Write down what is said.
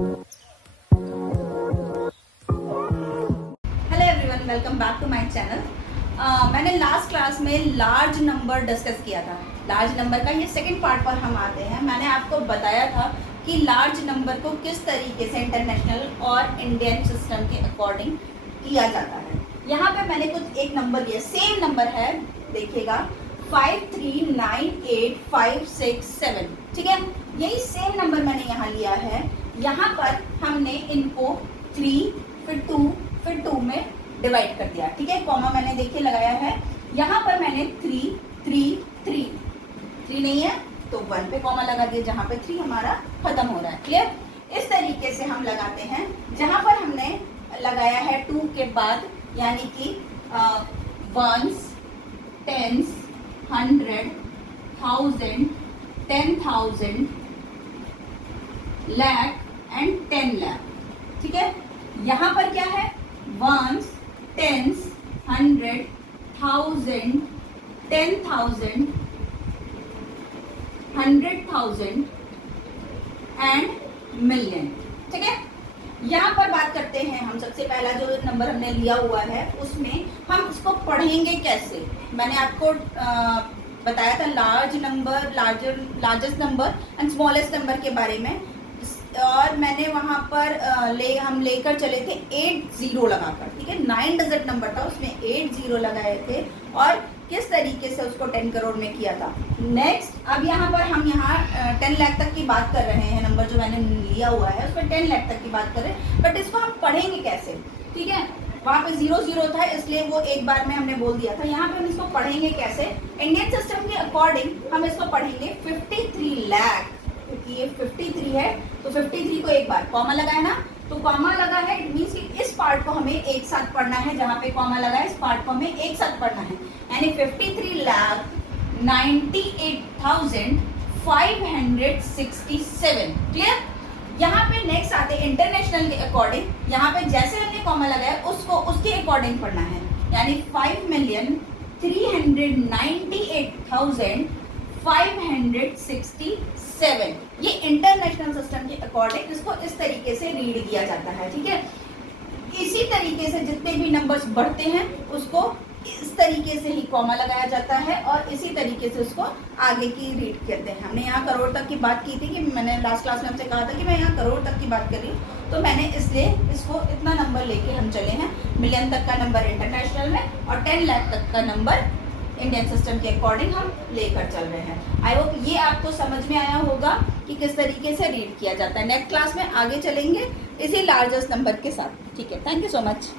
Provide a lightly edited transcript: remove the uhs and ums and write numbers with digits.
Hello everyone, welcome back to my channel. मैंने last class में large number discuss किया था। लार्ज नंबर का ये सेकंड पार्ट पर हम आते हैं। मैंने आपको बताया था कि लार्ज नंबर को किस तरीके से इंटरनेशनल और इंडियन सिस्टम के अकॉर्डिंग किया जाता है। यहाँ पे मैंने कुछ एक नंबर लिया, सेम नंबर है, देखिएगा 539856 ठीक है। यही सेम नंबर मैंने यहाँ लिया है। यहाँ पर हमने इनको 3 फिर 2 फिर 2 में डिवाइड कर दिया, ठीक है। कॉमा मैंने देखिए लगाया है। यहाँ पर मैंने 3 3 3 3 नहीं है तो 1 पे कॉमा लगा दिया, जहाँ पे 3 हमारा खत्म हो रहा है। क्लियर? इस तरीके से हम लगाते हैं। जहाँ पर हमने लगाया है 2 के बाद, यानी कि ones, tens, 100, 1000, 10,000, lakh and 10 lakh, ठीक है। यहाँ पर क्या है? वंस, टेंस, 100, 1000, 10,000, 100,000 एंड मिलियन, ठीक है। यहाँ पर बात करते हैं हम। सबसे पहला जो नंबर हमने लिया हुआ है उसमें हम इसको पढ़ेंगे कैसे। मैंने आपको बताया था large number, largest number and smallest number के बारे में, और मैंने वहाँ पर हम लेकर चले थे 8 0 लगाकर, ठीक है। 9 डिजिट नंबर था, उसमें 8 0 लगाए थे और किस तरीके से उसको 10 करोड़ में किया था। नेक्स्ट, अब यहाँ पर हम 10 लाख तक की बात कर रहे हैं। नंबर जो मैंने लिया हुआ है उसमें 10 लाख तक की बात कर रहे हैं, बट इसको हम पढ़ेंगे कैसे, ठीक है। वहाँ पे 0 0 था, इसलिए वो एक बार में हमने बोल दिया था। यहाँ पे हम इसको पढ़ेंगे कैसे? इंडियन सिस्टम के अकॉर्डिंग हम इसको पढ़ेंगे 53 लाख, क्योंकि ये 53 है तो 53 को एक बार कॉमा लगाए ना, तो कॉमा लगा है, इट मीन्स कि इस पार्ट को हमें एक साथ पढ़ना है। जहाँ पे कॉमा लगा है इस पार्ट को हमें एक साथ पढ़ना है, यानी 53,98,567। क्लियर? यहाँ पे नेक्स्ट आते हैं इंटरनेशनल के अकॉर्डिंग। यहाँ पे जैसे हमने कॉमा लगाया उसको उसके अकॉर्डिंग पढ़ना है, यानी 5,398,567। ये इंटरनेशनल सिस्टम के अकॉर्डिंग इसको इस तरीके से रीड किया जाता है, ठीक है। इसी तरीके से जितने भी नंबर्स बढ़ते हैं उसको इस तरीके से ही कॉमा लगाया जाता है और इसी तरीके से उसको आगे की रीड करते हैं। हमने यहाँ करोड़ तक की बात की थी, कि मैंने लास्ट क्लास में आपसे कहा था कि मैं यहाँ करोड़ तक की बात कर रही हूँ, तो मैंने इसलिए इसको इतना नंबर लेके हम चले हैं। मिलियन तक का नंबर इंटरनेशनल में और 10 लाख तक का नंबर इंडियन सिस्टम के अकॉर्डिंग हम लेकर चल रहे हैं। आई होप ये आपको समझ में आया होगा कि किस तरीके से रीड किया जाता है। नेक्स्ट क्लास में आगे चलेंगे इसी लार्जेस्ट नंबर के साथ, ठीक है। Thank you so much.